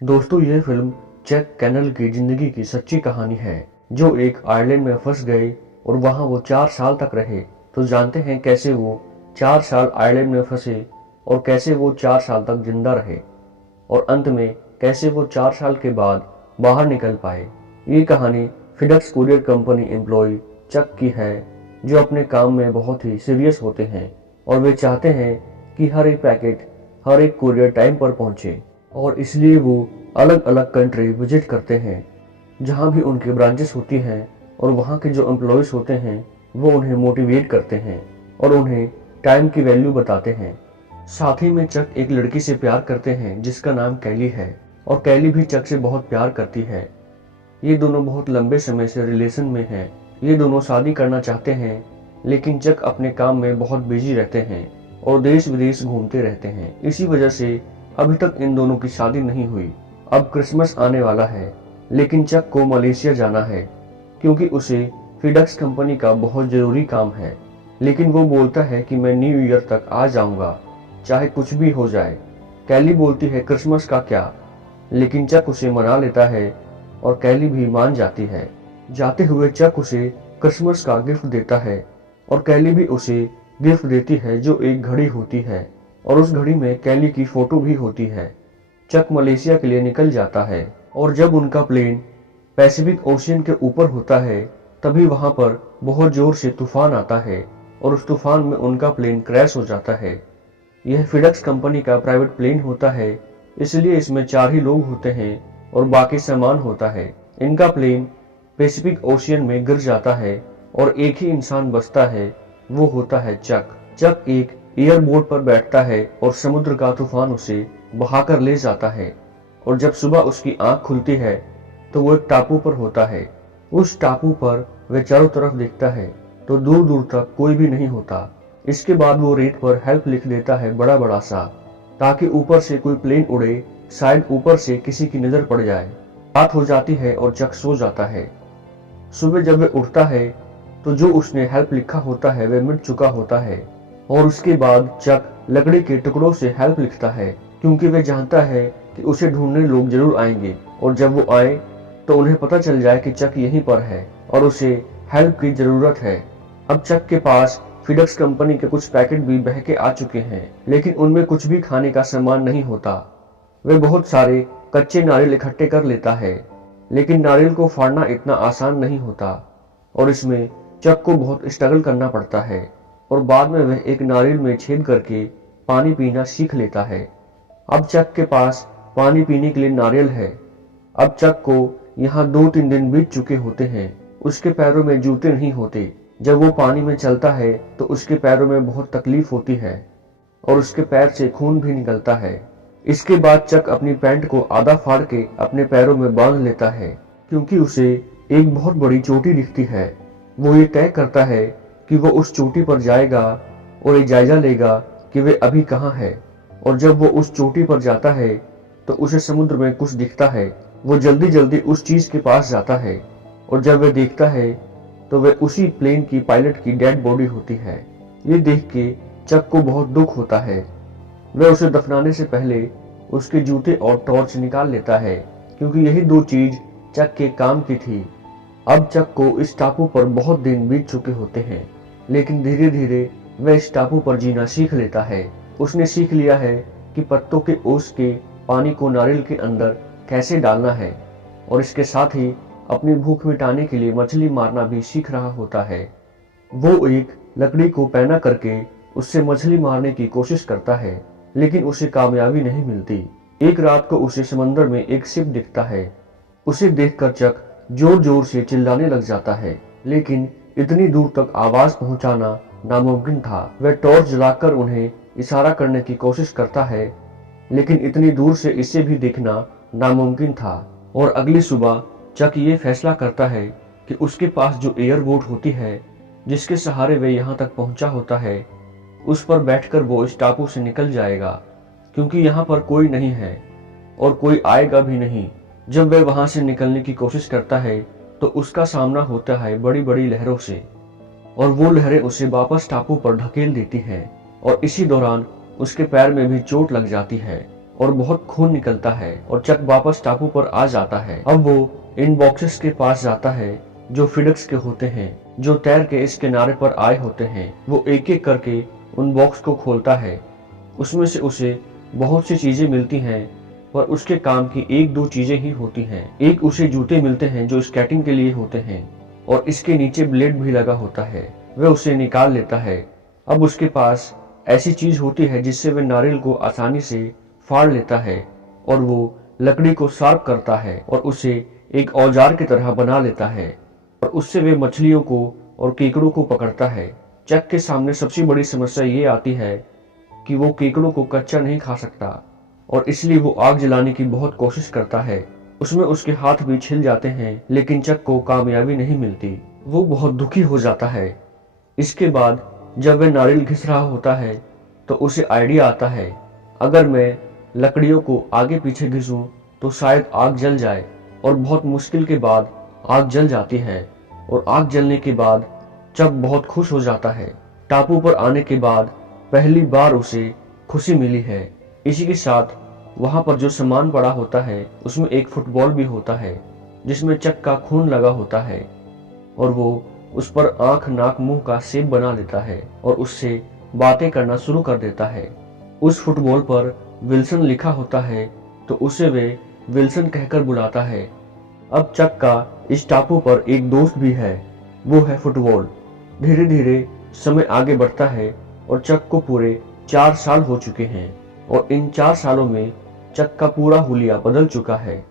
दोस्तों, यह फिल्म चक कैनल की जिंदगी की सच्ची कहानी है, जो एक आइलैंड में फंस गए और वहां वो 4 साल तक रहे। तो जानते हैं कैसे वो 4 साल आइलैंड में फंसे और कैसे वो 4 साल तक जिंदा रहे और अंत में कैसे वो 4 साल के बाद बाहर निकल पाए। ये कहानी फिडेक्स कुरियर कंपनी एम्प्लॉय चक की है, जो अपने काम में बहुत ही सीरियस होते हैं और वे चाहते हैं कि हर एक पैकेट, हर एक कुरियर टाइम पर पहुंचे, और इसलिए वो अलग अलग कंट्री विजिट करते हैं जहां भी उनकी ब्रांचेस होती हैं, और वहां के जो एम्प्लॉयज़ होते हैं वो उन्हें मोटिवेट करते हैं और उन्हें टाइम की वैल्यू बताते हैं। साथ ही में चक एक लड़की से प्यार करते हैं जिसका नाम कैली है, और कैली भी चक से बहुत प्यार करती है। ये दोनों बहुत लंबे समय से रिलेशन में हैं। ये दोनों शादी करना चाहते हैं, लेकिन चक अपने काम में बहुत बिजी रहते हैं और देश विदेश घूमते रहते हैं। इसी वजह से अभी तक इन दोनों की शादी नहीं हुई। अब क्रिसमस आने वाला है, लेकिन चक को मलेशिया जाना है क्योंकि उसे फिडेक्स कंपनी का बहुत जरूरी काम है। लेकिन वो बोलता है कि मैं न्यू ईयर तक आ जाऊंगा, चाहे कुछ भी हो जाए। कैली बोलती है क्रिसमस का क्या, लेकिन चक उसे मना लेता है और कैली भी मान जाती है। जाते हुए चक उसे क्रिसमस का गिफ्ट देता है और कैली भी उसे गिफ्ट देती है, जो एक घड़ी होती है, और उस घड़ी में कैली की फोटो भी होती है। चक मलेशिया के लिए निकल जाता है और जब उनका प्लेन पैसिफिक ओशियन के ऊपर होता है, तभी वहां पर बहुत जोर से तूफान आता है और उस तूफान में उनका प्लेन क्रैश हो जाता है। यह फिडेक्स कंपनी का प्राइवेट प्लेन होता है, इसलिए इसमें 4 ही लोग होते हैं और बाकी सामान होता है। इनका प्लेन पैसिफिक ओशियन में गिर जाता है और एक ही इंसान बचता है, वो होता है चक। चक एक एयरबोट पर बैठता है और समुद्र का तूफान उसे बहाकर ले जाता है, और जब सुबह उसकी आंख खुलती है तो वो एक टापू पर होता है। उस टापू पर वह चारों तरफ देखता है तो दूर दूर तक कोई भी नहीं होता। इसके बाद वो रेत पर हेल्प लिख देता है बड़ा बड़ा सा, ताकि ऊपर से कोई प्लेन उड़े, शायद ऊपर से किसी की नजर पड़ जाए। रात हो जाती है और चक सो जाता है। सुबह जब वह उठता है तो जो उसने हेल्प लिखा होता है वह मिट चुका होता है, और उसके बाद चक लकड़ी के टुकड़ों से हेल्प लिखता है, क्योंकि वह जानता है कि उसे ढूंढने लोग जरूर आएंगे, और जब वो आए तो उन्हें पता चल जाए कि चक यहीं पर है और उसे हेल्प की जरूरत है। अब चक के पास फिडेक्स कंपनी के कुछ पैकेट भी बह के आ चुके हैं, लेकिन उनमें कुछ भी खाने का सामान नहीं होता। वह बहुत सारे कच्चे नारियल इकट्ठे कर लेता है, लेकिन नारियल को फाड़ना इतना आसान नहीं होता और इसमें चक को बहुत स्ट्रगल करना पड़ता है, और बाद में वह एक नारियल में छेद करके पानी पीना सीख लेता है। अब चक के पास पानी पीने के लिए नारियल है। अब चक को यहाँ 2-3 दिन बीत चुके होते हैं। उसके पैरों में जूते नहीं होते। जब वो पानी में चलता है तो उसके पैरों में बहुत तकलीफ होती है और उसके पैर से खून भी निकलता है। इसके बाद चक अपनी पैंट को आधा फाड़ के अपने पैरों में बांध लेता है, क्योंकि उसे एक बहुत बड़ी चोटी दिखती है। वो ये तय करता है कि वो उस चोटी पर जाएगा और एक जायजा लेगा कि वे अभी कहाँ है। और जब वो उस चोटी पर जाता है तो उसे समुद्र में कुछ दिखता है। वो जल्दी जल्दी उस चीज के पास जाता है, और जब वह देखता है तो वह उसी प्लेन की पायलट की डेड बॉडी होती है। ये देख के चक को बहुत दुख होता है। वह उसे दफनाने से पहले उसके जूते और टॉर्च निकाल लेता है, क्योंकि यही 2 चीज चक के काम की थी। अब चक को इस टापू पर बहुत दिन बीत चुके होते हैं, लेकिन धीरे धीरे वह इस टापू पर जीना सीख लेता है। उसने सीख लिया है कि पत्तों के ओस के पानी को नारियल के अंदर कैसे डालना है, और इसके साथ ही अपनी भूख मिटाने के लिए मछली मारना भी सीख रहा होता है। वो एक लकड़ी को पैना करके उससे मछली मारने की कोशिश करता है, लेकिन उसे कामयाबी नहीं मिलती। एक रात को उसे समंदर में एक शिप दिखता है। उसे देखकर चक जोर जोर से चिल्लाने लग जाता है, लेकिन इतनी दूर तक आवाज पहुंचाना नामुमकिन था। वह टॉर्च जलाकर उन्हें इशारा करने की कोशिश करता है, लेकिन इतनी दूर से इसे भी देखना नामुमकिन था। और अगली सुबह चक ये फैसला करता है कि उसके पास जो एयरबोट होती है, जिसके सहारे वह यहाँ तक पहुंचा होता है, उस पर बैठकर वो इस टापू से निकल जाएगा, क्योंकि यहाँ पर कोई नहीं है और कोई आएगा भी नहीं। जब वह वहां से निकलने की कोशिश करता है तो उसका सामना होता है बड़ी बड़ी लहरों से, और वो लहरें उसे वापस टापू पर ढकेल देती हैं, और इसी दौरान उसके पैर में भी चोट लग जाती है और बहुत खून निकलता है और चक वापस टापू पर आ जाता है। अब वो इन बॉक्सेस के पास जाता है जो फिडेक्स के होते हैं, जो तैर के इस किनारे पर आए होते हैं। वो एक एक करके उन बॉक्स को खोलता है। उसमें से उसे बहुत सी चीजें मिलती हैं, पर उसके काम की एक दो चीजें ही होती हैं। एक उसे जूते मिलते हैं जो स्केटिंग के लिए होते हैं और इसके नीचे ब्लेड भी लगा होता है। वह उसे निकाल लेता है। अब उसके पास ऐसी चीज होती है जिससे वह नारियल को आसानी से फाड़ लेता है और वो लकड़ी को शार्प करता है और उसे एक औजार की तरह बना लेता है और उससे वे मछलियों को और केकड़ों को पकड़ता है। चक के सामने सबसे बड़ी समस्या ये आती है कि वो केकड़ों को कच्चा नहीं खा सकता और इसलिए वो आग जलाने की बहुत कोशिश करता है। उसमें उसके हाथ भी छिल जाते हैं, लेकिन चक को कामयाबी नहीं मिलती। वो बहुत दुखी हो जाता है। इसके बाद जब वह नारियल घिस रहा होता है तो उसे आइडिया आता है, अगर मैं लकड़ियों को आगे पीछे घिसूं तो शायद आग जल जाए। और बहुत मुश्किल के बाद आग जल जाती है और आग जलने के बाद चक बहुत खुश हो जाता है। टापू पर आने के बाद पहली बार उसे खुशी मिली है। इसी के साथ वहां पर जो सामान पड़ा होता है उसमें एक फुटबॉल भी होता है जिसमें चक का खून लगा होता है और वो उस पर आंख नाक मुंह का शेप बना लेता है और उससे बातें करना शुरू कर देता है। उस फुटबॉल पर विल्सन लिखा होता है तो उसे वे विल्सन कहकर बुलाता है। अब चक का इस टापू पर एक दोस्त भी है, वो है फुटबॉल। धीरे धीरे समय आगे बढ़ता है और चक को पूरे 4 साल हो चुके हैं और इन 4 सालों में चक का पूरा हुलिया बदल चुका है।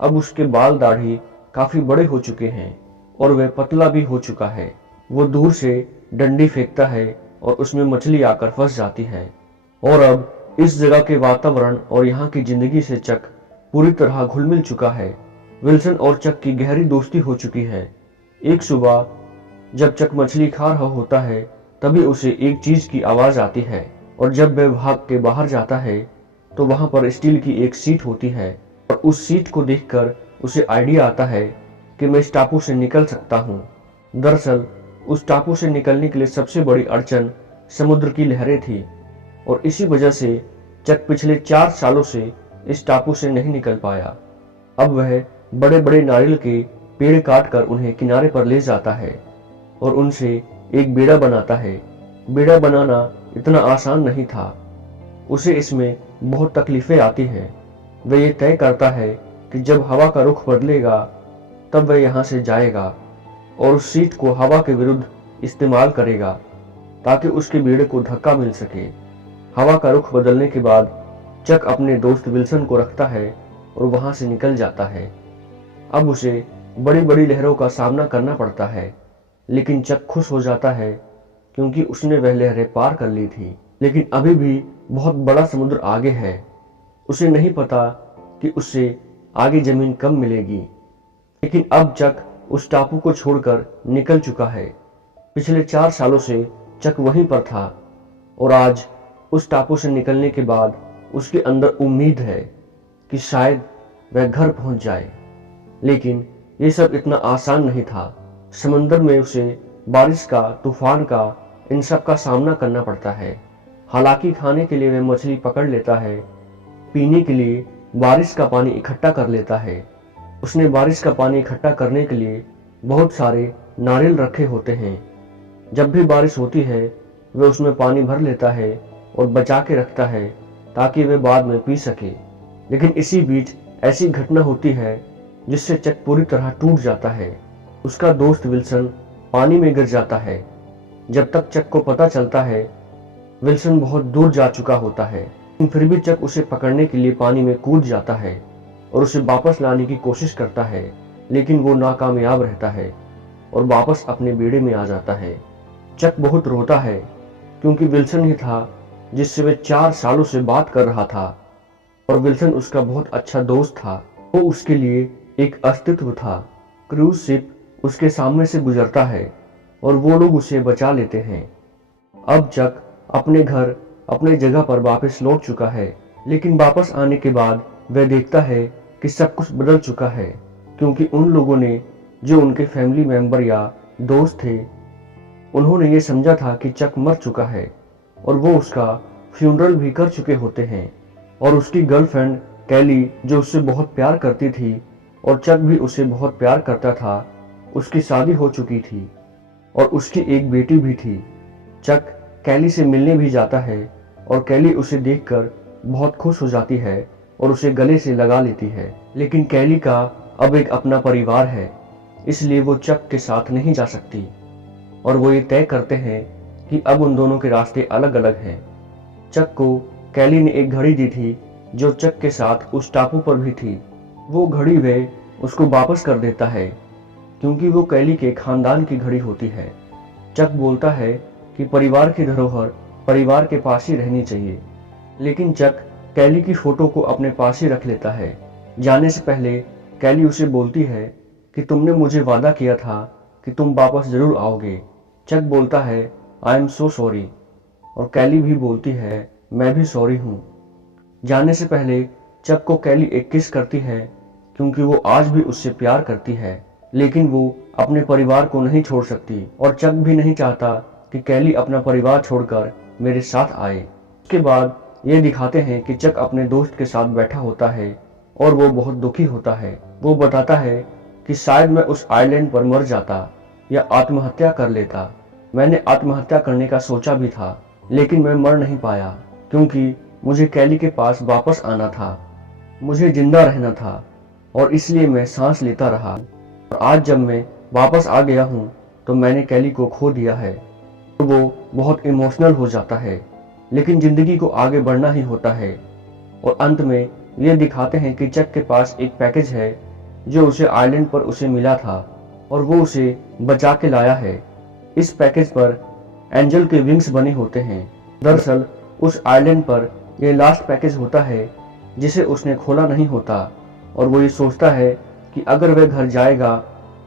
अब उसके बाल दाढ़ी काफी बड़े हो चुके हैं और वह पतला भी हो चुका है। वो दूर से डंडी फेंकता है और उसमें मछली आकर फंस जाती है। और अब इस जगह के वातावरण और यहाँ की जिंदगी से चक पूरी तरह घुल मिल चुका है। विल्सन और चक की गहरी दोस्ती हो चुकी है। एक सुबह जब चक मछली खा रहा होता है तभी उसे एक चीज की आवाज आती है और जब वह भाग के बाहर जाता है तो वहां पर स्टील की एक सीट होती है और उस सीट को देखकर उसे आइडिया आता है कि मैं इस टापू से निकल सकता हूँ। दरअसल उस टापू से निकलने के लिए सबसे बड़ी अड़चन समुद्र की लहरें थी और इसी वजह से चक पिछले 4 सालों से इस टापू से नहीं निकल पाया। अब वह बड़े बड़े नारियल के पेड़ काट कर उन्हें किनारे पर ले जाता है और उनसे एक बेड़ा बनाता है। बेड़ा बनाना इतना आसान नहीं था, उसे इसमें बहुत तकलीफें आती हैं। वह ये तय करता है कि जब हवा का रुख बदलेगा तब वह यहाँ से जाएगा और उस सीट को हवा के विरुद्ध इस्तेमाल करेगा ताकि उसके बेड़े को धक्का मिल सके। हवा का रुख बदलने के बाद चक अपने दोस्त विल्सन को रखता है और वहां से निकल जाता है। अब उसे बड़ी बड़ी लहरों का सामना करना पड़ता है, लेकिन चक खुश हो जाता है क्योंकि उसने वह लहरें पार कर ली थी। लेकिन अभी भी बहुत बड़ा समुद्र आगे है। उसे नहीं पता कि उससे आगे जमीन कब मिलेगी। लेकिन अब चक उस टापू को छोड़कर निकल चुका है। पिछले 4 सालों से चक वहीं पर था और आज उस टापू से निकलने के बाद उसके अंदर उम्मीद है कि शायद वह घर पहुंच जाए। लेकिन ये सब इतना आसान नहीं था। समंदर में उसे बारिश का, तूफान का, इन सब का सामना करना पड़ता है। हालांकि खाने के लिए वह मछली पकड़ लेता है, पीने के लिए बारिश का पानी इकट्ठा कर लेता है। उसने बारिश का पानी इकट्ठा करने के लिए बहुत सारे नारियल रखे होते हैं। जब भी बारिश होती है वह उसमें पानी भर लेता है और बचा के रखता है ताकि वह बाद में पी सके। लेकिन इसी बीच ऐसी घटना होती है जिससे चक पूरी तरह टूट जाता है। उसका दोस्त विल्सन पानी में गिर जाता है। जब तक चक को पता चलता है विल्सन बहुत दूर जा चुका होता है, लेकिन फिर भी चक उसे पकड़ने के लिए पानी में कूद जाता है और उसे वापस लाने की कोशिश करता है, लेकिन वो नाकामयाब रहता है और वापस अपने बेड़े में आ जाता है। चक बहुत रोता है क्योंकि विल्सन ही था जिससे वह 4 सालों से बात कर रहा था और विल्सन उसका बहुत अच्छा दोस्त था। वो उसके लिए एक अस्तित्व था। क्रूज शिप उसके सामने से गुजरता है और वो लोग उसे बचा लेते हैं। अब चक अपने घर, अपने जगह पर वापस लौट चुका है, लेकिन वापस आने के बाद वह देखता है कि सब कुछ बदल चुका है क्योंकि उन लोगों ने, जो उनके फैमिली मेंबर या दोस्त थे, उन्होंने ये समझा था कि चक मर चुका है और वो उसका फ्यूनरल भी कर चुके होते हैं। और उसकी गर्लफ्रेंड कैली जो उससे बहुत प्यार करती थी और चक भी उसे बहुत प्यार करता था, उसकी शादी हो चुकी थी और उसकी एक बेटी भी थी। चक कैली से मिलने भी जाता है और कैली उसे देखकर बहुत खुश हो जाती है और उसे गले से लगा लेती है। लेकिन कैली का अब एक अपना परिवार है, इसलिए वो चक के साथ नहीं जा सकती और वो ये तय करते हैं कि अब उन दोनों के रास्ते अलग अलग हैं। चक को कैली ने एक घड़ी दी थी जो चक के साथ उस टापू पर भी थी। वो घड़ी वे उसको वापस कर देता है क्योंकि वो कैली के खानदान की घड़ी होती है। चक बोलता है कि परिवार की धरोहर परिवार के पास ही रहनी चाहिए, लेकिन चक कैली की फोटो को अपने पास ही रख लेता है। जाने से पहले कैली उसे बोलती है कि तुमने मुझे वादा किया था कि तुम वापस जरूर आओगे। चक बोलता है आई एम सो सॉरी और कैली भी बोलती है मैं भी सॉरी हूँ। जाने से पहले चक को कैली एक किस करती है क्योंकि वो आज भी उससे प्यार करती है, लेकिन वो अपने परिवार को नहीं छोड़ सकती और चक भी नहीं चाहता कि कैली अपना परिवार छोड़कर मेरे साथ आए। उसके बाद ये दिखाते हैं कि चक अपने दोस्त के साथ बैठा होता है और वो बहुत दुखी होता है। वो बताता है कि शायद मैं उस आइलैंड पर मर जाता या आत्महत्या कर लेता। मैंने आत्महत्या करने का सोचा भी था, लेकिन मैं मर नहीं पाया क्योंकि मुझे कैली के पास वापस आना था, मुझे जिंदा रहना था और इसलिए मैं सांस लेता रहा। और आज जब मैं वापस आ गया हूँ तो मैंने कैली को खो दिया है। तो वो बहुत इमोशनल हो जाता है, लेकिन जिंदगी को आगे बढ़ना ही होता है। और अंत में ये दिखाते हैं कि चक के पास एक पैकेज है जो उसे आइलैंड पर उसे मिला था और वो उसे बचा के लाया है। इस पैकेज पर एंजल के विंग्स बने होते हैं। दरअसल उस आइलैंड पर यह लास्ट पैकेज होता है जिसे उसने खोला नहीं होता और वो ये सोचता है कि अगर वह घर जाएगा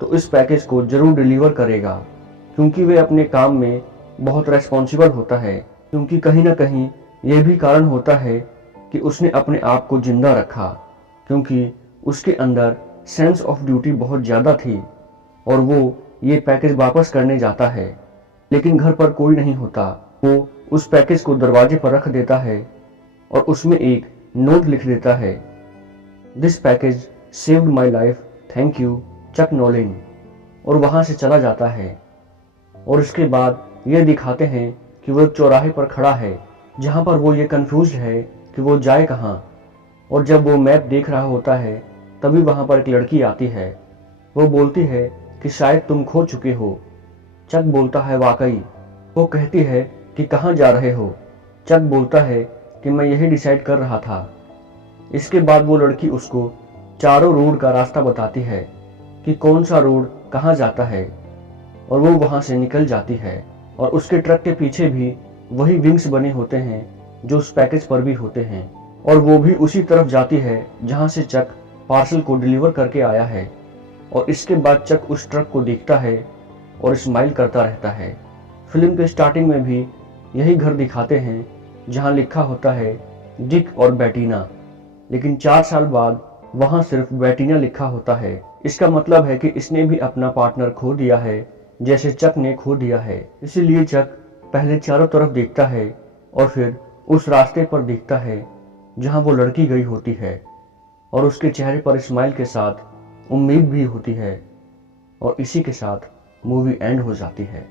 तो इस पैकेज को जरूर डिलीवर करेगा क्योंकि वह अपने काम में बहुत रेस्पॉन्सिबल होता है। क्योंकि कहीं ना कहीं यह भी कारण होता है कि उसने अपने आप को जिंदा रखा, क्योंकि उसके अंदर सेंस ऑफ ड्यूटी बहुत ज़्यादा थी और वो ये पैकेज वापस करने जाता है, लेकिन घर पर कोई नहीं होता। वो उस पैकेज को दरवाजे पर रख देता है और उसमें एक नोट लिख देता है, this package saved my life, thank you Chuck Norris, और वहां से चला जाता है। और उसके बाद ये दिखाते हैं कि वो एक चौराहे पर खड़ा है जहां पर वो ये कंफ्यूज है कि वो जाए कहाँ। और जब वो मैप देख रहा होता है तभी वहां पर एक लड़की आती है। वो बोलती है कि शायद तुम खो चुके हो। चक बोलता है वाकई। वो कहती है कि कहाँ जा रहे हो। चक बोलता है कि मैं यही डिसाइड कर रहा था। इसके बाद वो लड़की उसको चारों रोड का रास्ता बताती है कि कौन सा रोड कहाँ जाता है और वो वहां से निकल जाती है। और उसके ट्रक के पीछे भी वही विंग्स बने होते हैं जो उस पैकेज पर भी होते हैं और वो भी उसी तरफ जाती है जहां से चक पार्सल को डिलीवर करके आया है। और इसके बाद चक उस ट्रक को देखता है और स्माइल करता रहता है। फिल्म के स्टार्टिंग में भी यही घर दिखाते हैं जहां लिखा होता है डिक और बैटीना, लेकिन 4 साल बाद वहां सिर्फ बैटीना लिखा होता है। इसका मतलब है कि इसने भी अपना पार्टनर खो दिया है जैसे चक ने खो दिया है। इसीलिए चक पहले चारों तरफ देखता है और फिर उस रास्ते पर देखता है जहां वो लड़की गई होती है और उसके चेहरे पर स्माइल के साथ उम्मीद भी होती है। और इसी के साथ मूवी एंड हो जाती है।